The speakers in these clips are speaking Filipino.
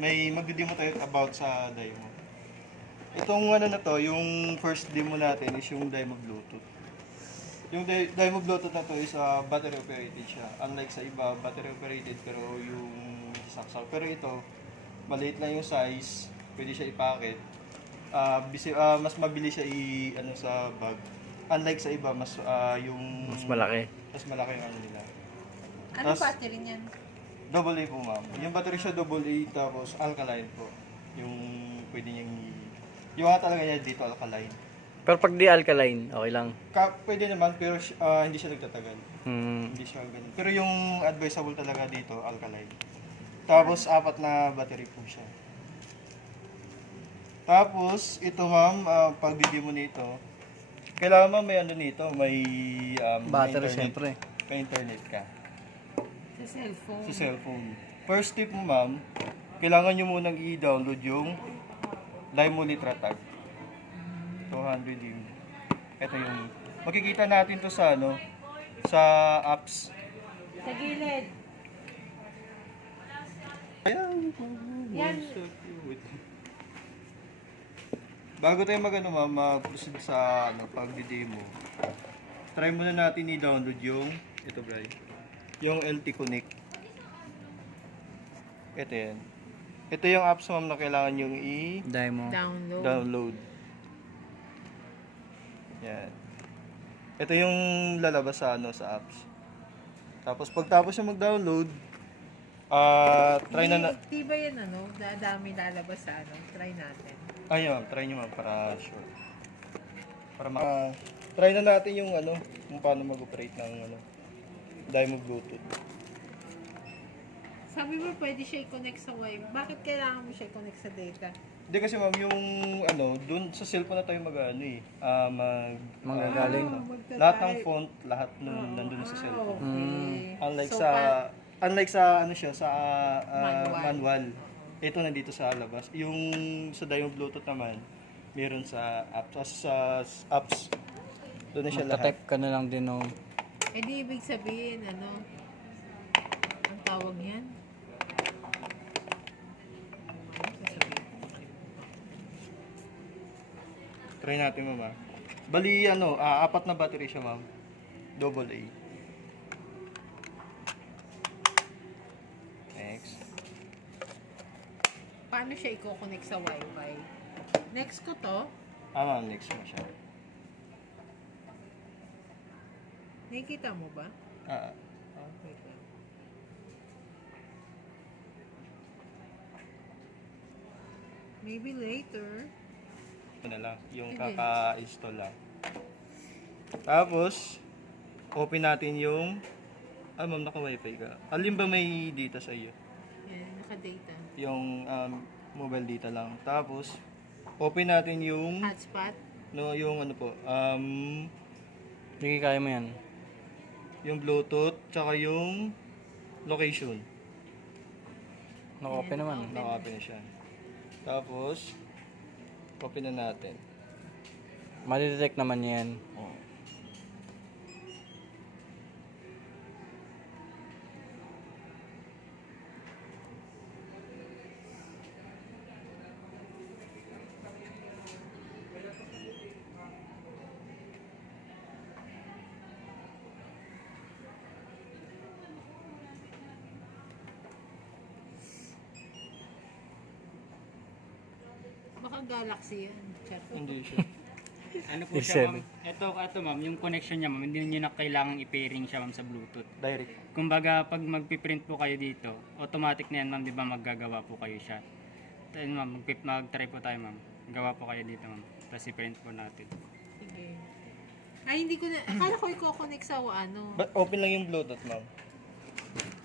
may magdi-demo tayo about sa Dymo. Itong ano na to, yung first demo natin is yung Dymo Bluetooth. Yung Dymo Bluetooth na to is battery operated siya. Unlike sa iba, battery operated pero yung saksak. Pero ito, maliit lang yung size, pwede siya i-packet. Mas mabilis siya ano sa bag. Unlike sa iba, yung Mas malaki. mas malaki yung ano nila. Anong Tas- battery niyan? Double A po ma'am. Yung battery siya double A tapos alkaline po. Yung pwede niyang yung nga talaga niya dito alkaline. Pero pag di alkaline, okay lang. Pwede naman pero hindi siya nagtatagal. Hindi siya ganun. Pero yung advisable talaga dito alkaline. Tapos apat na battery po siya. Tapos ito ma'am, pag mo nito, kailangan ma'am may ano nito, may Battery internet. syempre. May internet ka. Sa cellphone. Sa cellphone. First tip mo ma'am, kailangan nyo munang i-download yung Dymo Litra Tag. 200 yung. Ito yung. Makikita natin to sa ano, sa apps. Sa gilid. Ayan. Yan. Bago tayo mag-proceed sa ano, pag-demo. Try muna natin i-download yung ito, Bray. Yung LT Connect. Ito yan. Ito yung apps ma'am na kailangan yung Dymo. Download. Yan. Ito yung lalabas sa ano sa apps. Tapos pagtapos yung mag-download, try na Di ba yan ano? Dami lalabas sa ano? Try natin. ayun, try nyo ma'am para sure. Try na natin yung ano, kung paano mag-operate ng ano, Dymo Bluetooth. Sabi mo pwede siya i-connect sa Wi-Fi. Bakit kailangan mo siya i-connect sa data? Hindi kasi ma'am, yung ano, dun sa cellphone na tayo mag-ano Manggagaling. lahat ng font, lahat nandun na sa cellphone. Okay. Unlike So, unlike sa ano siya sa Manual. manual. Ito nandito sa labas. Yung sa Dymo Bluetooth naman, meron sa apps. Sa apps, doon na siya lahat. Magta-type ka na lang din no. eh di ibig sabihin, ano? Ang tawag yan? Ano sasabihin? Try natin ma'am. Bali ano, apat na battery siya ma'am. Double A. Next. Paano siya i-connect sa Wi-Fi? Next ko to. Ma'am, next mo siya. Nakikita mo ba? Wait lang. Maybe later. Ano lang, yung kaka-install lang. Tapos, open natin yung ma'am, naka-wifi ka. Alin ba may data sa iyo? Yan, naka-data. Yung mobile data lang. Tapos, open natin yung Hotspot. yung ano po, Sige, kaya mo yan. yung Bluetooth tsaka yung location. Naka-open naman. Naka-open na siya. Tapos, open na natin. Madidetect naman yan. Baka Galaxy yan. Charot. Hindi siya. Ano po If siya, seven. ma'am? Ito, ma'am, yung connection niya, ma'am, hindi niyo na kailangang i-pairing siya, ma'am, sa Bluetooth. Direct. Kumbaga, pag magpiprint po kayo dito, automatic na yan, ma'am, di ba, maggagawa po kayo siya. Then, ma'am, mag-try po tayo, ma'am. Gawa po kayo dito, ma'am. Tapos i-print po natin. Sige. Ay, hindi ko na. Akala ko i-connect sa ano. But open lang yung Bluetooth, ma'am.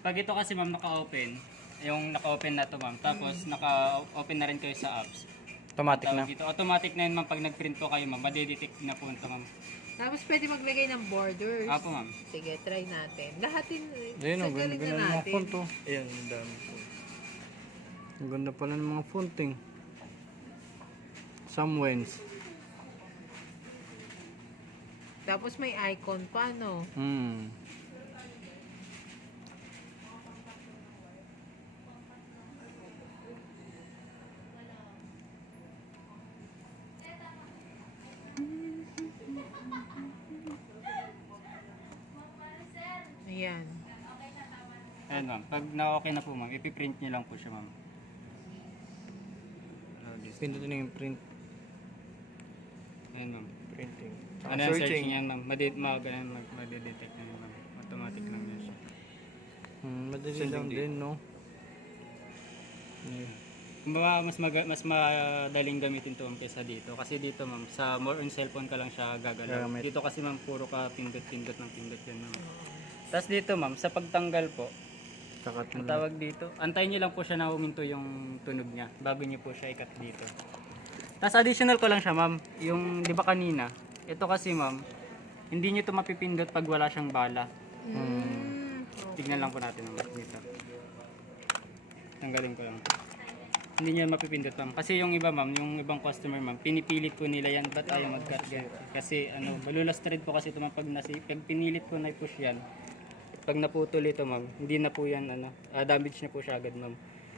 Pag ito kasi, ma'am, naka-open, yung naka-open na to, ma'am. Tapos, naka-open na rin kayo sa apps. Automatic na. Tawag dito. Automatic na yun, ma'am. Pag nag-print po kayo, ma'am, madidetect na po ito, ma'am. Tapos pwede maglagay ng borders. Apo, ma'am. Sige, try natin. Lahatin. Ayun, ang galing ganda na ng mga natin. font oh. Ayan, ang dami po. Ang ganda pala ng mga fonting. Samwens. Tapos may icon pa, no? Ayan ma'am, pag na-okay na po ma'am, ipiprint niyo lang po siya ma'am. Pindutin na yung print. Ayan ma'am. Printing. Ano yung searching yan ma'am, madidetect na yun ma'am. Automatic lang yan siya. Madali lang din, no? Kumbaga, mas madaling gamitin to ma'am kaysa dito. Kasi dito ma'am, sa more on cellphone ka lang siya gagalaw. Gamit. Dito kasi ma'am, puro ka pindot-pindot ng pindot yan ma'am. Tapos dito ma'am, sa pagtanggal po, Sakat ang mo lang. tawag dito, antayin niyo lang po siya na huminto yung tunog niya bago niyo po siya ikat dito. Tapos additional ko lang siya ma'am, yung di ba kanina, ito kasi ma'am, hindi niyo to mapipindot pag wala siyang bala. Tignan lang po natin ma'am dito. Tanggalin ko lang. Hindi niya mapipindot ma'am. Kasi yung iba ma'am, yung ibang customer ma'am, pinipilit po nila yan, ba't ayaw mag-cut yan? Kasi malulas thread po kasi ito ma'am, pag pinilit po na i-push yan, pag naputol ito ma'am, hindi na po yan damage na po siya agad ma'am.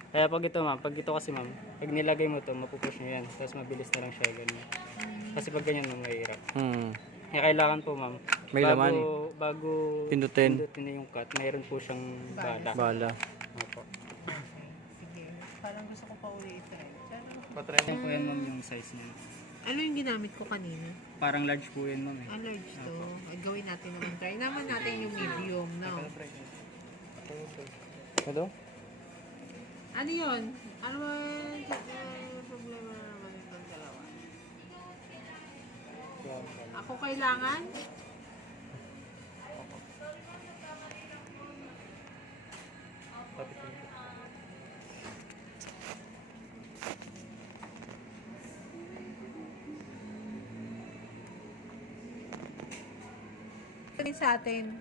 Kaya pag ito ma'am, pag ito kasi ma'am, pag nilagay mo ito, mapupush niya yan, tapos mabilis na lang siya ganyan. Kasi pag ganyan ma'am, mahirap. Kaya kailangan po ma'am, May laman. bago Pindutin. na yung cut, mayroon po siyang bala. Bala. Opo. Sige. Parang gusto ko pa uli ito eh. Patry Yan po yan ma'am yung size niya. Ano yung ginamit ko kanina? Parang large po yan ma'am eh. Large to. Ay, gawin natin naman. Try naman natin yung medium, no? Ito? Ano yun? Ano ba problema naman itong dalawa? Ako kailangan? Sa atin.